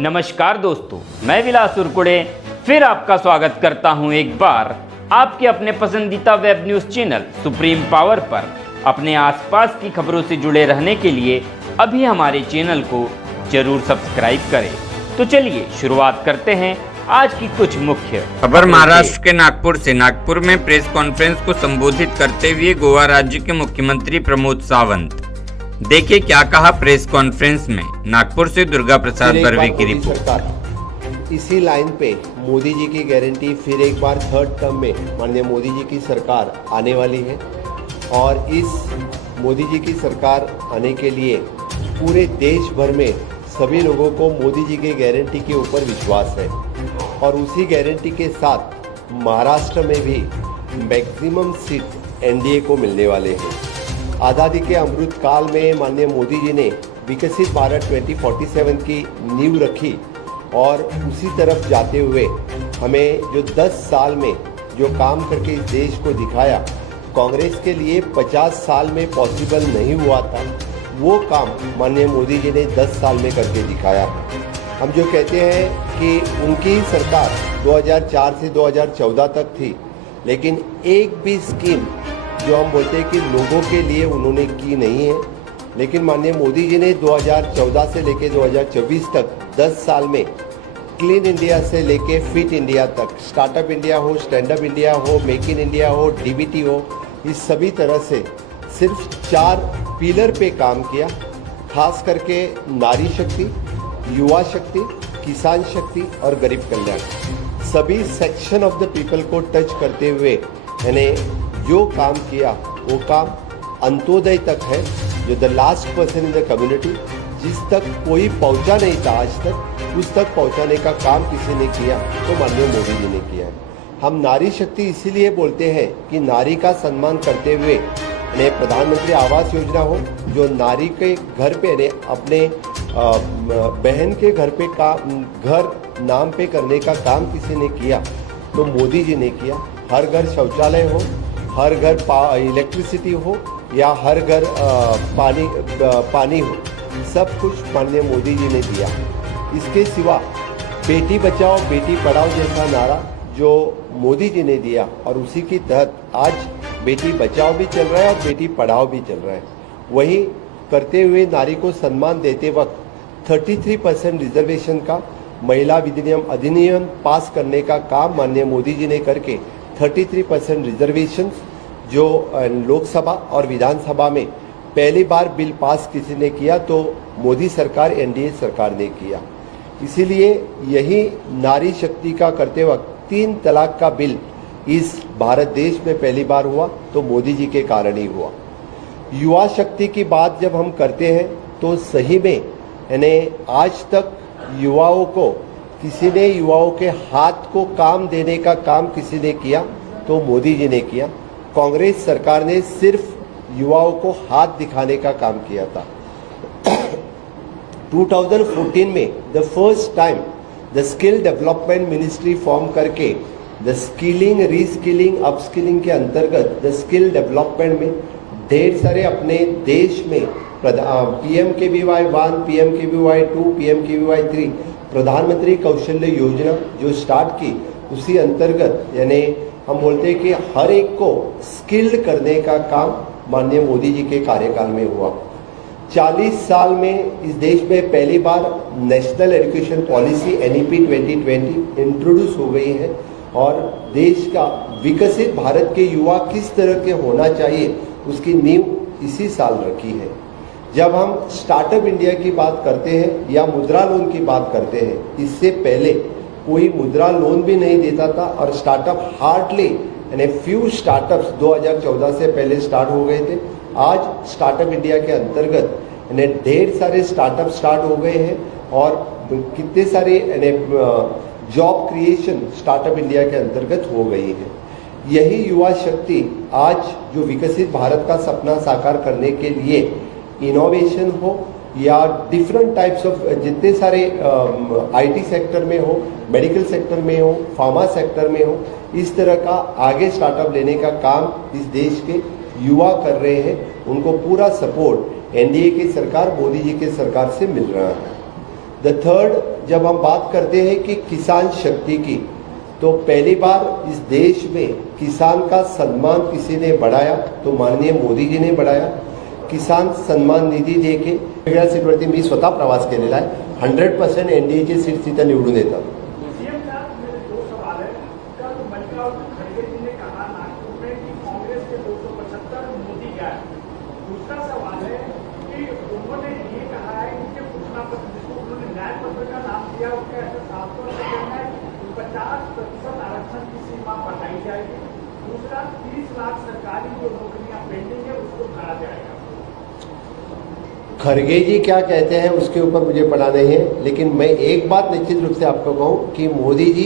नमस्कार दोस्तों, मैं विलास उरकुड़े फिर आपका स्वागत करता हूं एक बार आपके अपने पसंदीदा web news channel supreme power पर। अपने आसपास की खबरों से जुड़े रहने के लिए अभी हमारे चैनल को जरूर सब्सक्राइब करें। तो चलिए शुरुआत करते हैं आज की कुछ मुख्य खबर। महाराष्ट्र के नागपुर से। नागपुर में प्रेस कॉन्फ्रेंस को संबोधित करते हुए गोवा राज्य के मुख्यमंत्री प्रमोद सावंत। देखिए क्या कहा प्रेस कॉन्फ्रेंस में। नागपुर से दुर्गा प्रसाद बर्वे की रिपोर्ट। इसी लाइन पे मोदी जी की गारंटी फिर एक बार थर्ड टर्म में माननीय मोदी जी की सरकार आने वाली है और इस मोदी जी की सरकार आने के लिए पूरे देश भर में सभी लोगों को मोदी जी की गारंटी के ऊपर विश्वास है और उसी गारंटी के साथ महाराष्ट्र में भी मैक्सिमम सीट एनडीए को मिलने वाले हैं। आज़ादी के अमृत काल में माननीय मोदी जी ने विकसित भारत 2047 की नींव रखी और उसी तरफ जाते हुए हमें जो 10 साल में जो काम करके इस देश को दिखाया, कांग्रेस के लिए 50 साल में पॉसिबल नहीं हुआ था, वो काम माननीय मोदी जी ने 10 साल में करके दिखाया। हम जो कहते हैं कि उनकी सरकार 2004 से 2014 तक थी, लेकिन एक भी स्कीम जो हम बोलते हैं कि लोगों के लिए उन्होंने की नहीं है। लेकिन माननीय मोदी जी ने 2014 से लेके 2024 तक 10 साल में क्लीन इंडिया से लेके फिट इंडिया तक, स्टार्टअप इंडिया हो, स्टैंडअप इंडिया हो, मेक इन इंडिया हो, डीबीटी हो, इस सभी तरह से सिर्फ 4 पिलर पे काम किया। खास करके नारी शक्ति, युवा शक्ति, किसान शक्ति और गरीब कल्याण, सभी सेक्शन ऑफ द पीपल को टच करते हुए यानी जो काम किया वो काम अंत्योदय तक है, जो the last person in the community, जिस तक कोई पहुंचा नहीं था आज तक, उस तक पहुंचाने का काम किसी ने किया तो माननीय मोदी जी ने किया है। हम नारी शक्ति इसीलिए बोलते हैं कि नारी का सम्मान करते हुए प्रधानमंत्री आवास योजना हो, जो नारी के घर पे अपने बहन के घर पे घर नाम पे करने का काम किसी ने किया तो मोदी जी ने किया। हर घर शौचालय हो, हर घर इलेक्ट्रिसिटी हो या हर घर पानी हो, सब कुछ माननीय मोदी जी ने दिया। इसके सिवा बेटी बचाओ बेटी पढ़ाओ जैसा नारा जो मोदी जी ने दिया और उसी के तहत आज बेटी बचाओ भी चल रहा है और बेटी पढ़ाओ भी चल रहा है। वही करते हुए नारी को सम्मान देते वक्त 33% रिजर्वेशन का महिला अधिनियम पास करने का काम माननीय मोदी जी ने करके 33% रिजर्वेशन जो लोकसभा और विधानसभा में पहली बार बिल पास किसी ने किया तो मोदी सरकार एनडीए सरकार ने किया। इसीलिए यही नारी शक्ति का करते वक्त 3 तलाक का बिल इस भारत देश में पहली बार हुआ तो मोदी जी के कारण ही हुआ। युवा शक्ति की बात जब हम करते हैं तो सही में यानी आज तक युवाओं को किसी ने युवाओं के हाथ को काम देने का काम किसी ने किया तो मोदी जी ने किया। कांग्रेस सरकार ने सिर्फ युवाओं को हाथ दिखाने का काम किया था। 2014 में the first time the skill development ministry form करके द स्किलिंग, रीस्किलिंग, अपस्किलिंग के अंतर्गत द स्किल डेवलपमेंट में ढेर सारे अपने देश में PMKVY 1, PMKVY 2, PMKVY 3 प्रधानमंत्री कौशल्य योजना जो स्टार्ट की, उसी अंतर्गत यानी हम बोलते हैं कि हर एक को स्किल्ड करने का काम माननीय मोदी जी के कार्यकाल में हुआ। 40 साल में इस देश में पहली बार national education policy NEP 2020 introduce हो गई है और देश का विकसित भारत के युवा किस तरह के होना चाहिए उसकी नींव इसी साल रखी है। जब हम स्टार्टअप इंडिया की बात करते हैं या मुद्रा लोन की बात करते हैं, इससे पहले कोई मुद्रा लोन भी नहीं देता था और स्टार्टअप हार्डली यानी फ्यू स्टार्टअप्स 2014 से पहले स्टार्ट हो गए थे। आज स्टार्टअप इंडिया के अंतर्गत यानी ढेर सारे स्टार्टअप स्टार्ट हो गए हैं और कितने सारे यानी जॉब क्रिएशन स्टार्टअप इंडिया के अंतर्गत हो गई है। यही युवा शक्ति आज जो विकसित भारत का सपना साकार करने के लिए इनोवेशन हो या डिफरेंट टाइप्स ऑफ जितने सारे IT सेक्टर में हो, मेडिकल सेक्टर में हो, फार्मा सेक्टर में हो, इस तरह का आगे स्टार्टअप लेने का काम इस देश के युवा कर रहे हैं। उनको पूरा सपोर्ट एनडीए की सरकार, मोदी जी की सरकार से मिल रहा है। द थर्ड, जब हम बात करते हैं कि किसान शक्ति की, तो पहली बार इस देश में किसान का सम्मान किसी ने बढ़ाया तो माननीय मोदी जी ने बढ़ाया. किसान सन्मान निधी देके वेगळ्या सीटवरती मी स्वतः प्रवास केलेला आहे. 100% एनडीएची सीट तिथं निवडून येतात. सीएम साहब, मेरे दो सवाल है. कल मल्लिकार्जुन खड़गे जी ने कहा नागपुर में कि कांग्रेस के 275 मोदी गए. दूसरा सवाल है कि उन्होंने ये कहा है कि घोषणा पत्र जिसको उन्होंने न्याय पत्र का नाम दिया उसका ऐसा साफ तौर पर कहना है कि 50% आरक्षण की सीमा बढ़ाई जाएगी. दूसरा, 30 लाख सरकारी जो नौकरियां पेंडिंग है उसको भरा जाएगा. खरगे जी क्या कहते हैं उसके ऊपर मुझे पता नहीं है, लेकिन मैं एक बात निश्चित रूप से आपको कहूं कि मोदी जी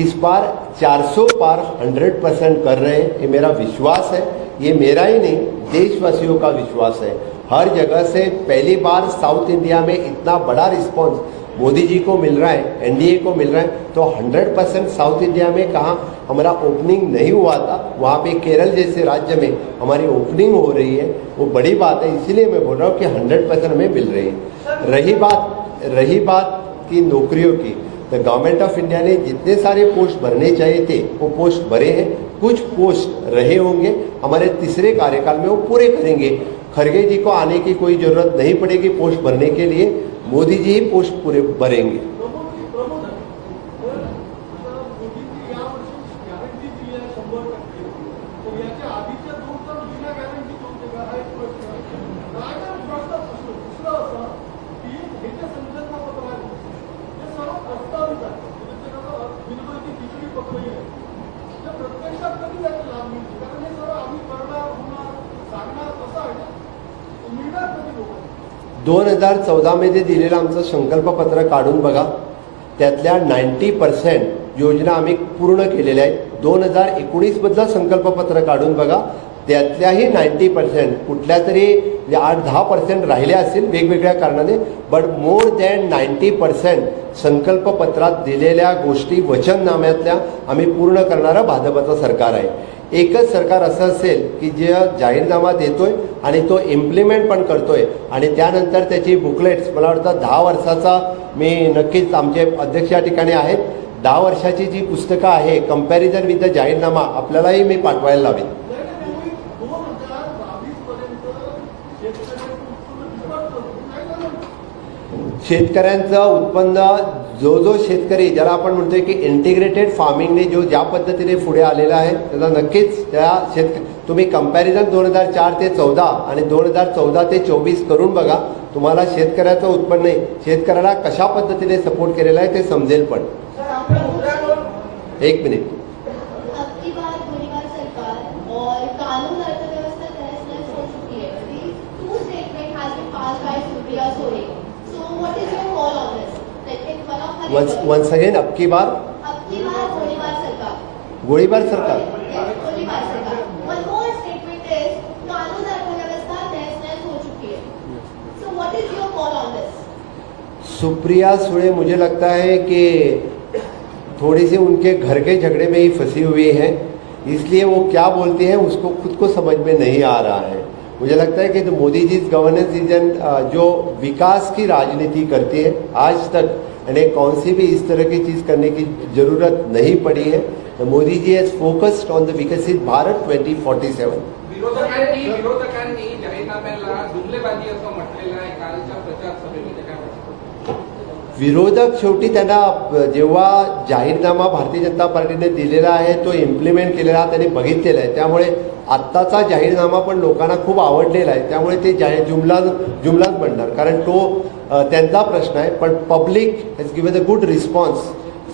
इस बार 400 पार 100% कर रहे हैं. ये मेरा विश्वास है. ये मेरा ही नहीं, देशवासियों का विश्वास है. हर जगह से पहली बार साउथ इंडिया में इतना बड़ा रिस्पांस मोदी जी को मिल रहा है, एनडीए को मिल रहा है. तो 100% साउथ इंडिया में कहाँ हमारा ओपनिंग नहीं हुआ था, वहाँ पे केरल जैसे राज्य में हमारी ओपनिंग हो रही है. वो बड़ी बात है. इसीलिए मैं बोल रहा हूँ कि 100% हमें मिल रही है. रही बात की नौकरियों की, तो गवर्नमेंट ऑफ इंडिया ने जितने सारे पोस्ट भरने चाहिए थे वो पोस्ट भरे हैं. कुछ पोस्ट रहे होंगे, हमारे तीसरे कार्यकाल में वो पूरे करेंगे. खरगे जी को आने की कोई जरूरत नहीं पड़ेगी पोस्ट भरने के लिए. मोदी जी ही पोस्ट पूरे भरेंगे. दोन 2014 मध्ये दिलेलं आमचं संकल्पपत्र काढून बघा. त्यातल्या 90% योजना आम्ही पूर्ण केलेल्या आहेत. 2019 मधलं संकल्पपत्र काढून बघा. त्यातल्याही 90% कुठल्या तरी 8-10% राहिल्या असतील वेगवेगळ्या कारणाने, बट मोर दॅन 90% संकल्पपत्रात दिलेल्या गोष्टी वचननाम्यातल्या आम्ही पूर्ण करणारं भाजपचं सरकार आहे. एकच सरकार असं असेल की जे जाहीरनामा देतोय आणि तो इम्प्लिमेंट पण करतोय आणि त्यानंतर त्याची बुकलेट्स, मला वाटतं 10 वर्षाचा, मी नक्कीच आमचे अध्यक्ष या ठिकाणी आहेत, 10 वर्षाची जी पुस्तकं आहे कंपॅरिझन विथ द जाहीरनामा आपल्यालाही मी पाठवायला लावेन. शेतकऱ्यांचं उत्पन्न, जो शेतकरी ज्याला आपण म्हणतोय की इंटिग्रेटेड फार्मिंगने ज्या पद्धतीने पुढे आलेला आहे त्याला नक्कीच त्या तुम्ही कंपॅरिझन 2004 ते 14 आणि 2014 ते 24 करून बघा. तुम्हाला शेतकऱ्याचं उत्पन्न, शेतकऱ्याला कशा पद्धतीने सपोर्ट केलेला आहे ते समजेल. पण एक मिनिट, once again, अब की बार गोळीबार सरकार. One more statement is कानून अर्थव्यवस्था तहस-नहस हो चुकी है. So what is your call on this? Supriya Sule मुझे लगता है कि थोड़ी सी उनके घर के झगड़े में ही फंसी हुई है, इसलिए वो क्या बोलती हैं उसको खुद को समझ में नहीं आ रहा है. मुझे लगता है कि तो मोदी जी गवर्नेंस रीजन जो विकास की राजनीति करती है आज तक, यानी कौन सी भी इस तरह की चीज करने की जरूरत नहीं पड़ी है. Modi ji has focused on the विकसित भारत 2047. विरोधकांनी जाहीरनाम्याला जुमलेबाजी असं म्हटलेलं आहे कालच्या प्रचार सभेमध्ये. काय वाटतं? विरोधक शेवटी त्यांना जेव्हा जाहीरनामा भारतीय जनता पार्टीने दिलेला आहे तो इम्प्लिमेंट केलेला त्यांनी बघितलेला आहे, त्यामुळे आत्ताचा जाहीरनामा पण लोकांना खूप आवडलेला आहे. त्यामुळे ते जुमलाच बनणार, कारण तो त्यांचा प्रश्न आहे. पण public has given a good response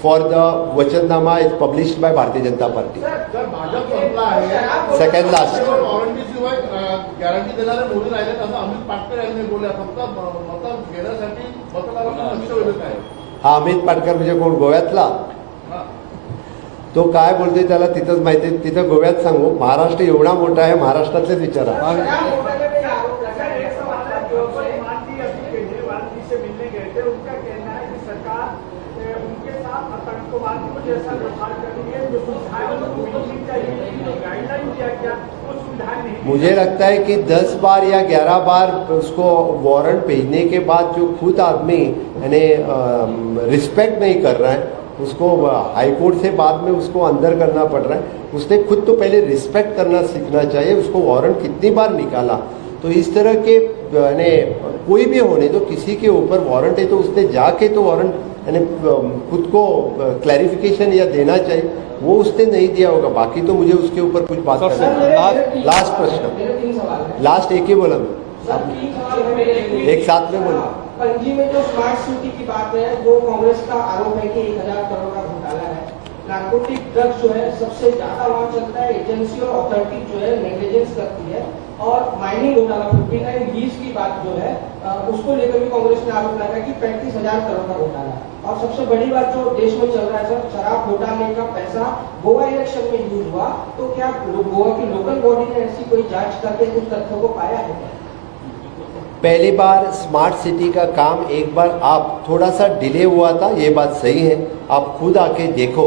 for the वचननामा is published by Bharatiya Janata party. Second last guarantee देणारे मोदी राहिले असं अमित पाटकर यांनी बोलले. फक्त मत घेण्यासाठी मतदारांना लक्ष वेधत आहे. हा अमित पाटकर म्हणजे कोण? गोव्यातला. तो काय बोलतोय त्याला तिथंच माहिती. तिथं गोव्यात सांगू, महाराष्ट्र एवढा मोठा आहे, महाराष्ट्रातलेच विचारा. जैसा व्यवहार करेंगे जो गाइडलाइन दिया क्या वो सुविधाएं नहीं दी मुझे लगता है कि 10 बार या 11 बार उसको वारंट भेजने के बाद जो खुद आदमी यानी रिस्पेक्ट नहीं कर रहा है, उसको हाई कोर्ट से बाद में उसको अंदर करना पड़ रहा है, उसने खुद तो पहले रिस्पेक्ट करना सीखना चाहिए। उसको वारंट कितनी बार निकाला, तो इस तरह के यानी कोई भी होने तो किसी के ऊपर वारंट है तो उसने जाके तो वारंट यानी खुद को क्लैरिफिकेशन या देना चाहिए, वो उसने नहीं दिया होगा। बाकी तो मुझे उसके ऊपर कुछ बात करना। लास्ट प्रश्न, लास्ट एक ही बोला मैं, एक साथ में बोला। पणजी में जो स्मार्ट सिटी की बात है, वो कांग्रेस का आरोप है कि 1000 करोड़ का घोटाला है। नारकोटिक ड्रग्स जो है सबसे ज्यादा वहाँ चलता है, एजेंसी और अथॉरिटी जो है नेग्लिजेंस करती है। और माइनिंग घोटाला 59 लीज की बात जो है उसको लेकर भी कांग्रेस ने आरोप लगाया कि 35,000 करोड़ का घोटाला है। और सबसे बड़ी बात जो देश में चल रहा है सर, शराब घोटाले का पैसा गोवा इलेक्शन में यूज हुआ, तो क्या गोवा की लोकल बॉडी ने ऐसी कोई जांच करके कुछ तथ्यों को पाया है? पहली बार स्मार्ट सिटी का काम एक बार आप थोड़ा सा डिले हुआ था, ये बात सही है। आप खुद आके देखो,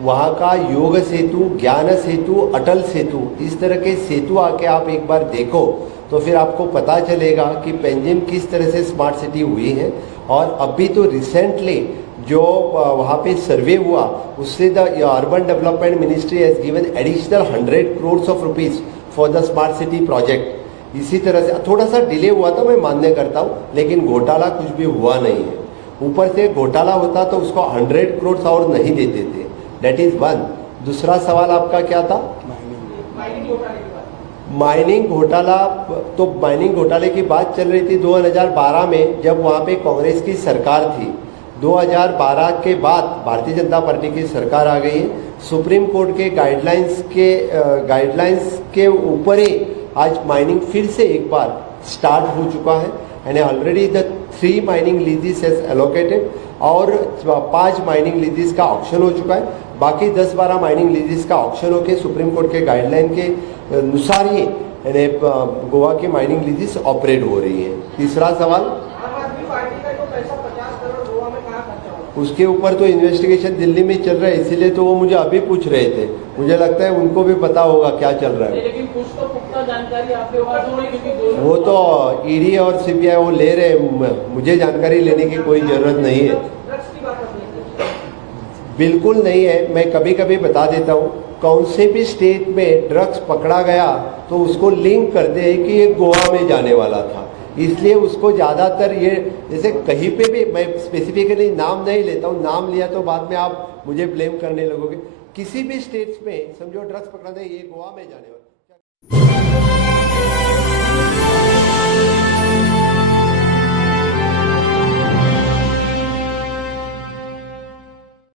वहाँ का योग सेतु, ज्ञान सेतु, अटल सेतु, इस तरह के सेतु आके आप एक बार देखो तो फिर आपको पता चलेगा कि पेंजिम किस तरह से स्मार्ट सिटी हुई है। और अभी तो रिसेंटली जो वहाँ पे सर्वे हुआ, उससे the urban development ministry has given additional 100 crore of rupees for the smart city project. इसी तरह से थोड़ा सा डिले हुआ था, मैं मान्य करता हूँ, लेकिन घोटाला कुछ भी हुआ नहीं है। ऊपर से घोटाला होता तो उसको 100 करोड़ और नहीं देते थे। That is one. दूसरा सवाल आपका क्या था? माइनिंग घोटाला। तो माइनिंग घोटाले की बात चल रही थी 2012 में, जब वहाँ पे कांग्रेस की सरकार थी। 2012 के बाद भारतीय जनता पार्टी की सरकार आ गई है। सुप्रीम कोर्ट के गाइडलाइंस के ऊपर ही आज माइनिंग फिर से एक बार स्टार्ट हो चुका है। And already the 3 mining लीजेस has allocated और 5 माइनिंग लीजेस का ऑक्शन हो चुका है। बाकी 10-12 माइनिंग लीजेस का ऑक्शन होकर सुप्रीम कोर्ट के गाइडलाइन के अनुसार ही गोवा की माइनिंग लीजेस ऑपरेट हो रही है। तीसरा सवाल, आम आदमी पार्टी का जो पैसा 50 करोड़ गोवा में कहाँ खर्चा हुआ? उसके ऊपर तो इन्वेस्टिगेशन दिल्ली में चल रहा है, इसीलिए तो वो मुझे अभी पूछ रहे थे। मुझे लगता है उनको भी पता होगा क्या चल रहा है। लेकिन कुछ तो पुख्ता जानकारी आपके पास होगी, क्योंकि वो तो ईडी और सीबीआई वो ले रहे, मुझे जानकारी लेने की कोई जरूरत नहीं है। ड्रग्स की बात अपनी बिल्कुल नहीं है। मैं कभी कभी बता देता हूँ, कौन से भी स्टेट में ड्रग्स पकड़ा गया तो उसको लिंक कर दे कि ये गोवा में जाने वाला था, इसलिए उसको ज़्यादातर ये जैसे कहीं पे भी, मैं स्पेसिफिकली नाम नहीं लेता हूँ, नाम लिया तो बाद में आप मुझे ब्लेम करने लगोगे। किसी भी स्टेट्स में समझो ड्रग्स पकड़ा दे ये गोवा में जाने वाला,